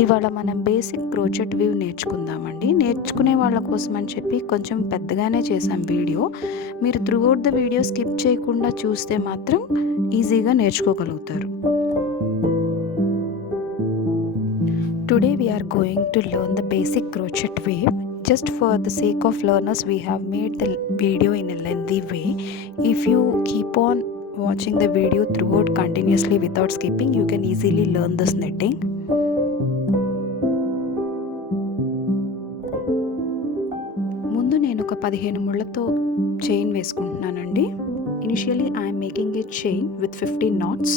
ఇవాళ మనం basic crochet weave నేర్చుకుందామండి. నేర్చుకునే వాళ్ళ కోసం అని చెప్పి కొంచెం పెద్దగానే చేసాం వీడియో. మీరు త్రూఅవుట్ ద వీడియో స్కిప్ చేయకుండా చూస్తే మాత్రం ఈజీగా నేర్చుకోగలుగుతారు. Today we are going to learn the basic crochet weave. Just for the sake of learners, we have made the video in a lengthy way. If you keep on watching the video throughout continuously without skipping, you can easily learn this knitting. ముందు నేను ఒక 15 ముళ్ళతో చైన్ వేసుకుంటున్నానండి. Initially I am making a chain with 15 knots.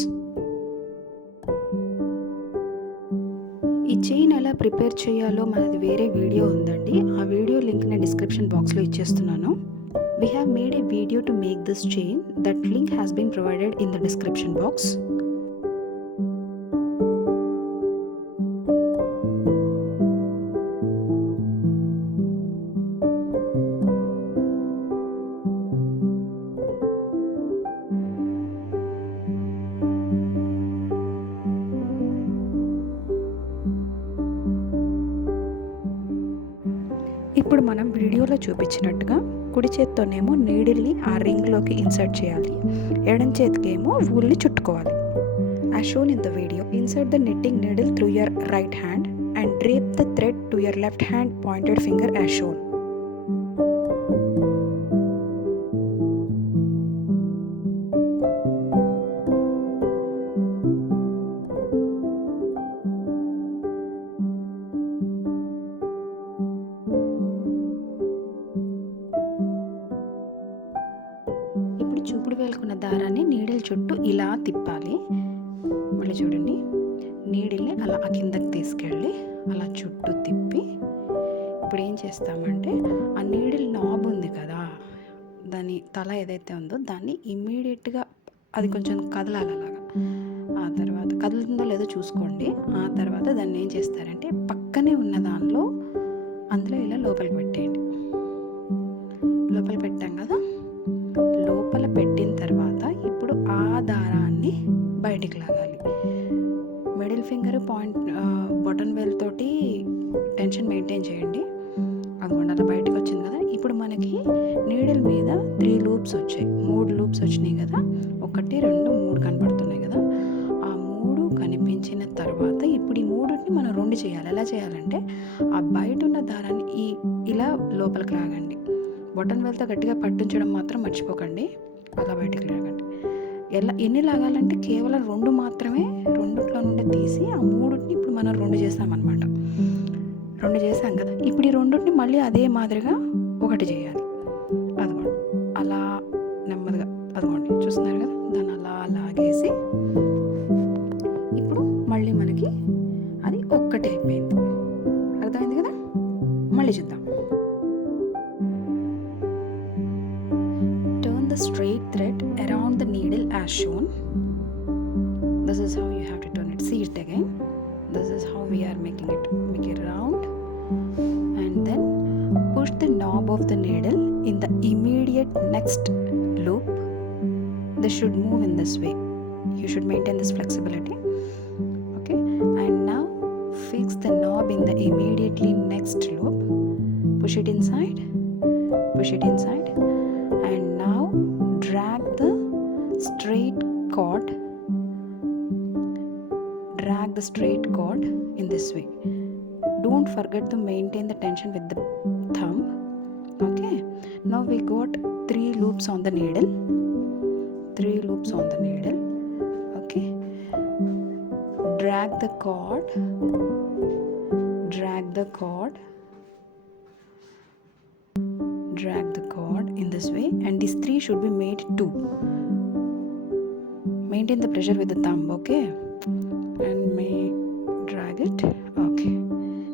ఈ చైన్ ఎలా ప్రిపేర్ చేయాలో మనది వేరే వీడియో ఉందండి. ఆ వీడియో లింక్ నేను డిస్క్రిప్షన్ బాక్స్లో ఇచ్చేస్తున్నాను. We have made a video to make this chain. That link has been provided in the description box. ఇప్పుడు మనం వీడియోలో చూపించినట్టుగా కుడి చేత్తోనేమో నీడిల్ని ఆ రింగ్లోకి ఇన్సర్ట్ చేయాలి. ఎడం చేతికేమో వూల్ని చుట్టుకోవాలి. As shown in the video, insert the knitting needle through your right hand and drape the thread to your left hand pointed finger as shown. చూపుడు వేలుకున్న దారాన్ని నీడిల్ చుట్టూ ఇలా తిప్పాలి. మళ్ళీ చూడండి, నీడిల్ని అలా కిందకి తీసుకెళ్ళి అలా చుట్టూ తిప్పి ఇప్పుడు ఏం చేస్తామంటే ఆ నీడిల్ నాబ్ ఉంది కదా, దాని తల ఏదైతే ఉందో దాన్ని ఇమ్మీడియట్గా అది కొంచెం కదలాలి అలాగా. ఆ తర్వాత కదులుతుందో లేదో చూసుకోండి. ఆ తర్వాత దాన్ని ఏం చేస్తారంటే పక్కనే ఉన్న దానిలో అందులో ఇలా లోపలికి పెట్టేయండి. లోపల పెట్టాం కదా, లోపల పెట్టిన తర్వాత ఇప్పుడు ఆ దారాన్ని బయటికి లాగాలి. మిడిల్ ఫింగర్ పాయింట్ బటన్ వేల్ తోటి టెన్షన్ మెయింటైన్ చేయండి. అదిగోండి అలా బయటకు వచ్చింది కదా. ఇప్పుడు మనకి నీడిల్ మీద 3 లూప్స్ వచ్చాయి, 3 లూప్స్ వచ్చినాయి కదా. 1 2 3 కనపడుతున్నాయి కదా. ఆ 3 కనిపించిన తర్వాత ఇప్పుడు ఈ 3ని మనం 2 చేయాలి. ఎలా చేయాలంటే ఆ బయట ఉన్న దారాన్ని ఇలా లోపలికి లాగండి. బటన్ వేల్తో గట్టిగా పట్టించడం మాత్రం మర్చిపోకండి. అలా బయటికి లాగండి. ఎన్ని లాగాలంటే కేవలం 2 మాత్రమే. 2లో నుండి తీసి ఆ 3ని ఇప్పుడు మనం 2 చేసామన్నమాట. 2 చేసాం కదా. ఇప్పుడు ఈ 2ని మళ్ళీ అదే మాదిరిగా 1 చేయాలి. అదిగోండి అలా నెమ్మదిగా, అదిగోండి చూస్తున్నారు కదా, దాన్ని అలా లాగేసి ఇప్పుడు మళ్ళీ మనకి అది ఒక్కటే అయిపోయింది. అర్థమైంది కదా. మళ్ళీ చూద్దాం. Straight thread around the needle as shown. This is how you have to turn it. See it again. This is how we are making it. Make it round and then push the knob of the needle in the immediate next loop. This should move in this way. You should maintain this flexibility. Okay, and now fix the knob in the immediately next loop. Push it inside. Push it inside. And now drag the straight cord in this way. Don't forget to maintain the tension with the thumb. Okay, now we got 3 loops on the needle. 3 loops on the needle. Okay, drag the cord in this way, and these 3 should be made 2. Maintain the pressure with the thumb. Okay, and drag it. Okay,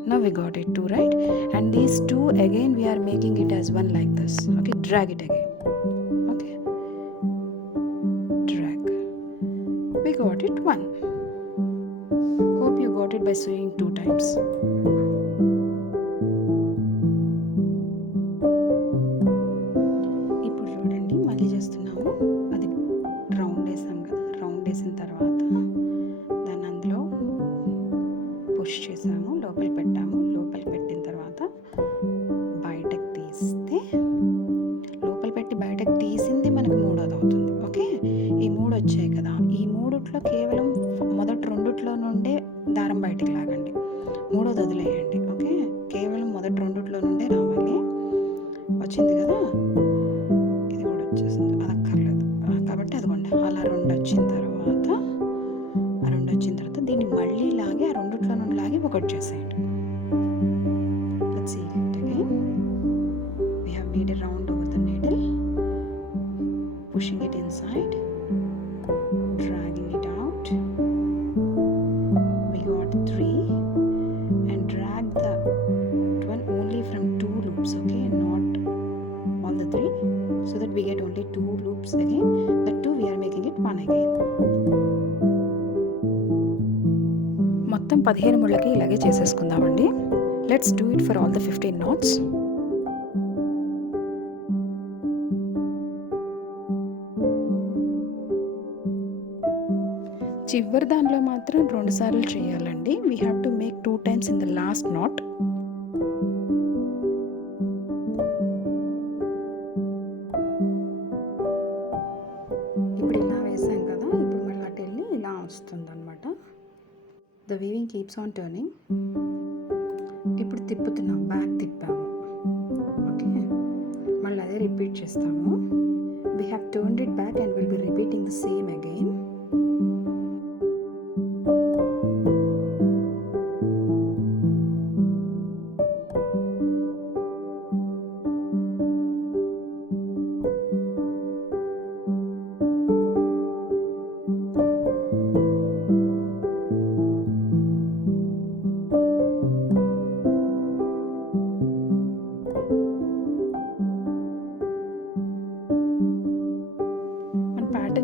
now we got it 2, right? And these 2 again we are making it as 1 like this. Okay, drag it again. Okay, drag. We got it 1. Hope you got it by sewing 2 times. వేసిన తర్వాత దాన్ని అందులో పుష్ చేసాము, లోపలికి పెట్టాము. లోపలికి పెట్టిన తర్వాత బయటకు తీస్తే, లోపల పెట్టి బయటకు తీసింది మనకు మూడోది అవుతుంది. ఓకే, ఈ 3 వచ్చాయి కదా, ఈ 3లో కేవలం మొదటి 2లో నుండే దారం బయటికి లాగండి, మూడోది వదిలేయండి. ఓకే, కేవలం మొదటి 2లో నుండే రావాలి. వచ్చింది కదా, ఇది కూడా వచ్చేసింది, అది అక్కర్లేదు కాబట్టి అదిగోండి అలా 2 వచ్చిన తర్వాత, దీన్ని మళ్ళీ లాగి ఆ 2లో నుండి లాగి ఒకటి చేసేయండి. Let's see it again. We have made a round over the needle, pushing it inside, dragging it out. We got 3 and drag the one only from 2 loops, okay, not all the 3, so that we get only 2 loops again. The 2 we are making it 1 again. మొత్తం 15 ముళ్ళకి ఇలాగే చేసేసుకుందామండి. Let's do it for all the 15 knots. చివరి దానిలో మాత్రం 2 సార్లు చేయాలండి. We have to make 2 times in the last knot. ఇప్పుడు ఇలా వేసాం కదా, ఇప్పుడు మళ్ళీ అటు వెళ్ళి ఇలా వస్తుంది అనమాట. The weaving keeps on turning. ఇప్పుడు తిప్పుతున్నాం, బ్యాక్ తిప్పాము. ఓకే, మళ్ళీ అదే రిపీట్ చేస్తాము. We have turned it back and will be repeating the same again.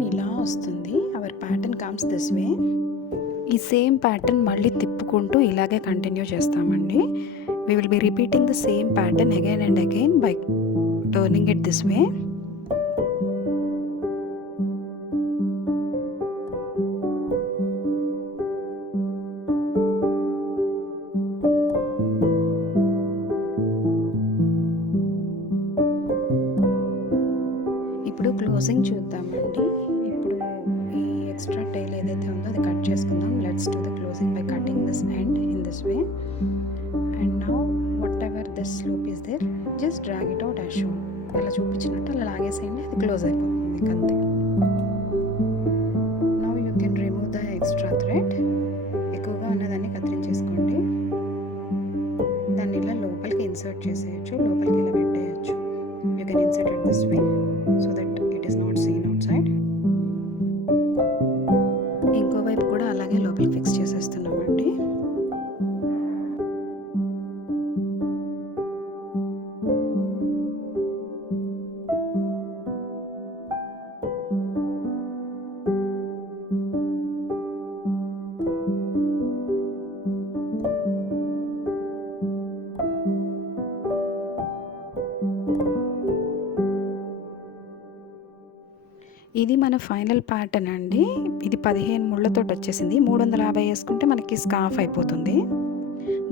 ఇలా వస్తుంది. Our pattern comes this way. ఈ సేమ్ ప్యాటర్న్ మళ్ళీ తిప్పుకుంటూ ఇలాగే కంటిన్యూ చేస్తామండి. We will be repeating the same pattern again and again by turning it this way. ఇప్పుడు closing చూద్దామండి. ఇప్పుడు ఈ ఎక్స్ట్రా టైల్ ఏదైతే ఉందో అది కట్ చేసుకుందాం. Let's do the closing by cutting this end in this way. And now whatever this loop is there, just drag it out as shown. ఇలా చూపించినట్టు అలా లాగేసేయండి, అది క్లోజ్ అయిపోతుంది అంతే. Now you can remove the extra thread. ఎక్కువగా ఉన్నదాన్ని కత్తిరించేసుకోండి. దాన్ని ఇలా లోపలికి ఇన్సర్ట్ చేసేయచ్చు, లోపలికి ఇలా పెట్టేయచ్చు. You can insert it this way so that it is not seen outside. ఇంకో వైపు కూడా అలాగే లోపలికి ఫిక్స్ చేసేస్తున్నామండి. ఇది మన ఫైనల్ ప్యాటర్న్ అండి. ఇది 15 ముళ్ళతో వచ్చేసింది. 350 వేసుకుంటే మనకి స్కార్ఫ్ అయిపోతుంది.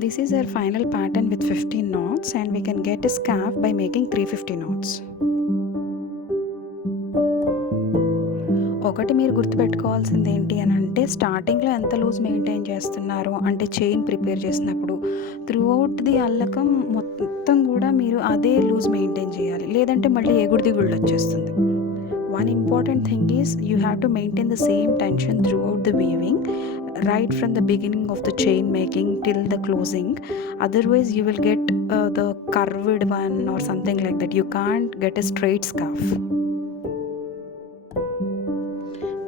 This is our final pattern with 15 knots and we can get a scarf by making 350 knots. ఒకటి మీరు గుర్తుపెట్టుకోవాల్సింది ఏంటి అని అంటే, స్టార్టింగ్లో ఎంత లూజ్ మెయింటైన్ చేస్తున్నారు అంటే చైన్ ప్రిపేర్ చేసినప్పుడు త్రూ అవుట్ ది అల్లకం మొత్తం కూడా మీరు అదే లూజ్ మెయింటైన్ చేయాలి, లేదంటే మళ్ళీ ఎగుడు దిగుళ్ళు వచ్చేస్తుంది. One important thing is you have to maintain the same tension throughout the weaving, right from the beginning of the chain making till the closing. Otherwise you will get the curved one or something like that. You can't get a straight scarf.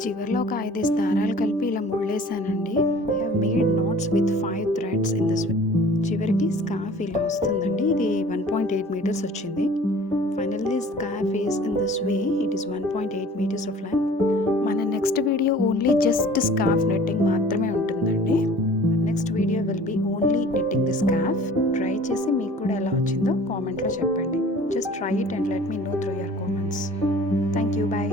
చివర్లో ఒక 5 దారాలు కలిపి ఇలా ముళ్ళేసానండి. I have made knots with 5 threads in this way. చివరికి స్కార్ఫ్ ఇలా వస్తుందండి. ఇది 1.8 meters వచ్చింది. Finally this scarf is in this way. It is 1.8 meters of length. మన next video only just scarf netting మాత్రమే ఉంటుందండి. Next video will be only netting the scarf. Try చేసి మీకు కూడా ఎలా వచ్చిందో కామెంట్లో చెప్పండి. Just try it and let me know through your comments. Thank you, bye.